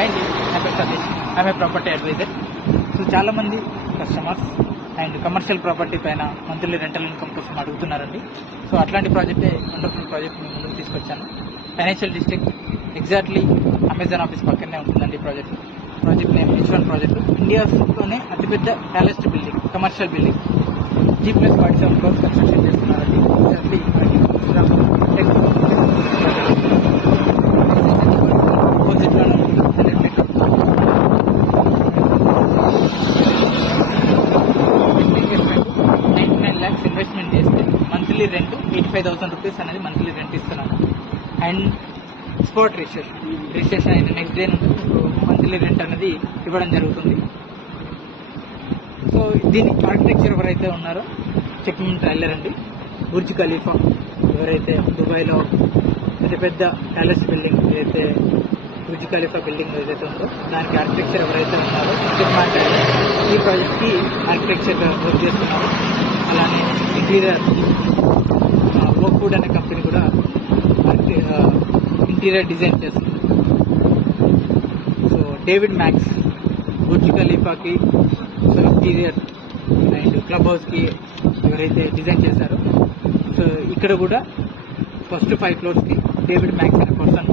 And నా పేరు Satish, I'm a property advisor. So చాలామంది కస్టమర్స్ అండ్ కమర్షియల్ ప్రాపర్టీ పైన మంత్లీ రెంటల్ ఇన్కమ్ కోసం అడుగుతున్నారండి. సో అట్లాంటి ప్రాజెక్టే వండర్ఫుల్ ప్రాజెక్ట్ మేము ముందుకు తీసుకొచ్చాను. Financial district exactly Amazon office పక్కనే ఉంటుందండి ప్రాజెక్ట్ నేమ్ H1 ప్రాజెక్టు. ఇండియాలోనే అతిపెద్ద tallest building, commercial building G+47 floors construction చేస్తున్నారండి. ఎగ్జాక్ట్లీ ఆపోజిట్లో 99 lakhs ఇన్వెస్ట్మెంట్ చేస్తే మంత్లీ రెంట్ 85,000 రూపీస్ అనేది మంత్లీ రెంట్ ఇస్తున్నాను. అండ్ స్పాట్ రిజిస్ట్రేషన్ అయిన నెక్స్ట్ డే నుండి మంత్లీ రెంట్ అనేది ఇవ్వడం జరుగుతుంది. సో దీని ఆర్కిటెక్చర్ ఎవరైతే ఉన్నారో చెక్మిన్ ట్రైలర్ అండి. బుర్జ్ ఖలీఫా ఎవరైతే దుబాయ్లో పెద్ద ప్యాలెస్ బిల్డింగ్ ఏదైతే బుర్జ్ ఖలీఫా బిల్డింగ్ ఏదైతే ఉందో దానికి ఆర్కిటెక్చర్ ఎవరైతే ఉన్నారో చెక్మిన్ ట్రైలర్ ఈ ప్రాజెక్ట్కి ఆర్కిటెక్చర్ వర్క్ చేస్తున్నారు. అలానే ఇంటీరియర్ ఓక్వుడ్ అనే కంపెనీ కూడా ఇంటీరియర్ డిజైన్ చేస్తుంది. సో డేవిడ్ మ్యాక్స్ బుర్జ్ ఖలీఫాకి సో ఇంటీరియర్ అండ్ క్లబ్ హౌస్కి ఎవరైతే డిజైన్ చేశారో సో ఇక్కడ కూడా ఫస్ట్ 5 ఫ్లోర్స్కి డేవిడ్ మ్యాక్స్ అనే పర్సన్